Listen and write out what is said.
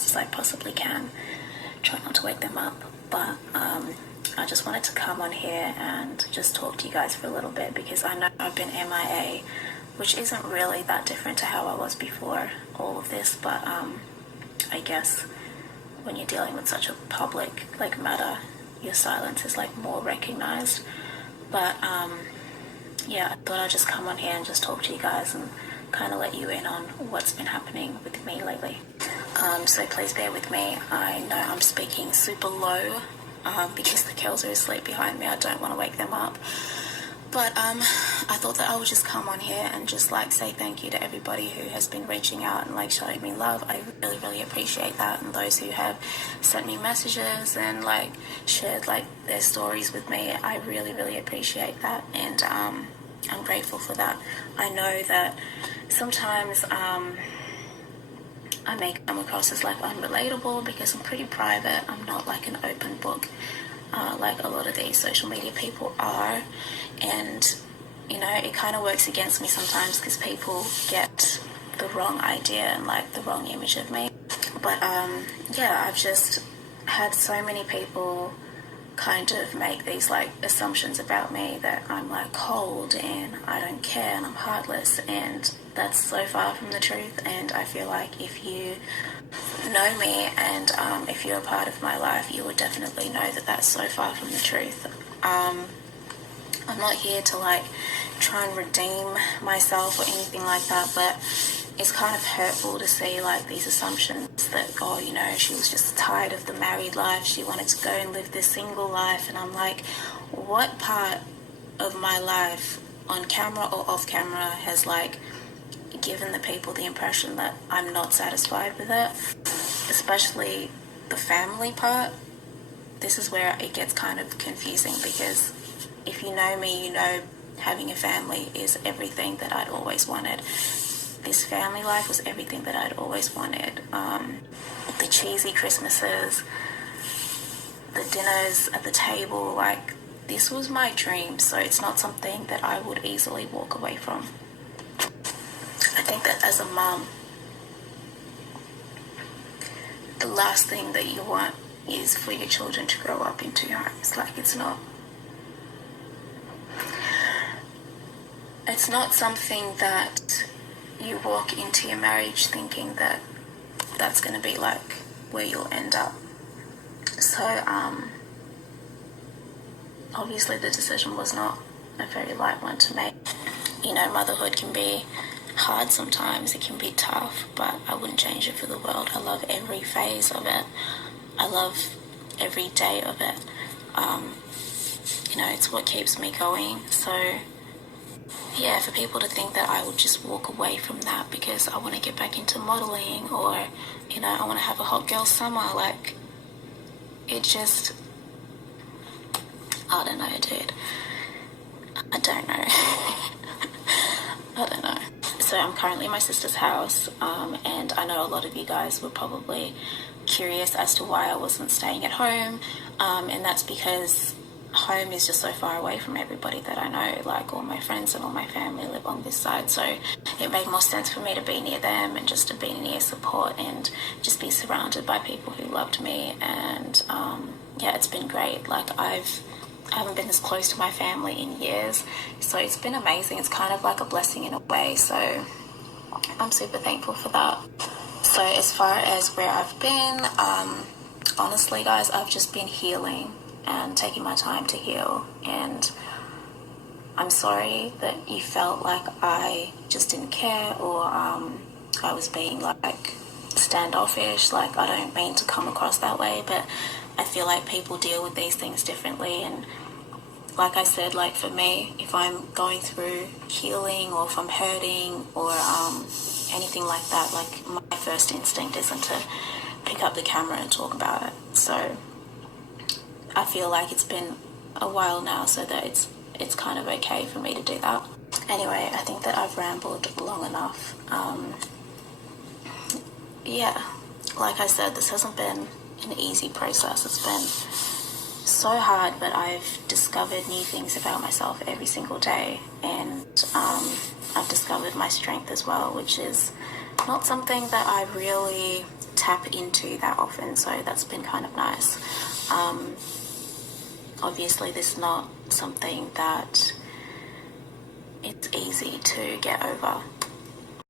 fast as I possibly can. Try not to wake them up. But I just wanted to come on here and just talk to you guys for a little bit, because I know I've been MIA, which isn't really that different to how I was before all of this, but I guess when you're dealing with such a public matter, your silence is more recognized. But yeah, I thought I'd just come on here and just talk to you guys and kind of let you in on what's been happening with me lately. So please bear with me. I know I'm speaking super low because the girls are asleep behind me. I don't want to wake them up. But I thought that I would just come on here and just say thank you to everybody who has been reaching out and showing me love. I really, really appreciate that. And those who have sent me messages and shared their stories with me, I really, really appreciate that. And I'm grateful for that. I know that sometimes I may come across as unrelatable because I'm pretty private. I'm not an open book like a lot of these social media people are. And it kind of works against me sometimes because people get the wrong idea and the wrong image of me. But yeah, I've just had so many people kind of make these assumptions about me that I'm cold and I don't care and I'm heartless, and that's so far from the truth. And I feel if you know me and if you're a part of my life, you would definitely know that that's so far from the truth. I'm not here to try and redeem myself or anything like that, but it's kind of hurtful to see these assumptions that, she was just tired of the married life, she wanted to go and live this single life. And I'm what part of my life, on camera or off camera, has given the people the impression that I'm not satisfied with it? Especially the family part. This is where it gets kind of confusing, because if you know me, you know having a family is everything that I'd always wanted. This family life was everything that I'd always wanted. The cheesy Christmases, the dinners at the table, this was my dream. So it's not something that I would easily walk away from. I think that as a mum, the last thing that you want is for your children to grow up in two homes. It's not something that you walk into your marriage thinking that that's going to be where you'll end up. So obviously the decision was not a very light one to make. Motherhood can be hard sometimes, it can be tough, but I wouldn't change it for the world. I love every phase of it. I love every day of it. It's what keeps me going. So yeah, for people to think that I would just walk away from that because I want to get back into modeling, or I want to have a hot girl summer, it just, I don't know, dude. I don't know. I don't know. So I'm currently in my sister's house, and I know a lot of you guys were probably curious as to why I wasn't staying at home, and that's because home is just so far away from everybody that I know. All my friends and all my family live on this side, so it made more sense for me to be near them and just to be near support and just be surrounded by people who loved me. And yeah, it's been great. I haven't been this close to my family in years, so it's been amazing. It's kind of a blessing in a way, so I'm super thankful for that. So as far as where I've been, honestly guys, I've just been healing and taking my time to heal. And I'm sorry that you felt like I just didn't care, or I was being standoffish. I don't mean to come across that way, but I feel people deal with these things differently. And like I said, for me, if I'm going through healing, or if I'm hurting, or anything like that, my first instinct isn't to pick up the camera and talk about it. So I feel it's been a while now, so that it's kind of okay for me to do that. Anyway, I think that I've rambled long enough. Yeah, like I said, this hasn't been an easy process. It's been so hard, but I've discovered new things about myself every single day, and I've discovered my strength as well, which is not something that I really tap into that often, so that's been kind of nice. Obviously, this is not something that it's easy to get over,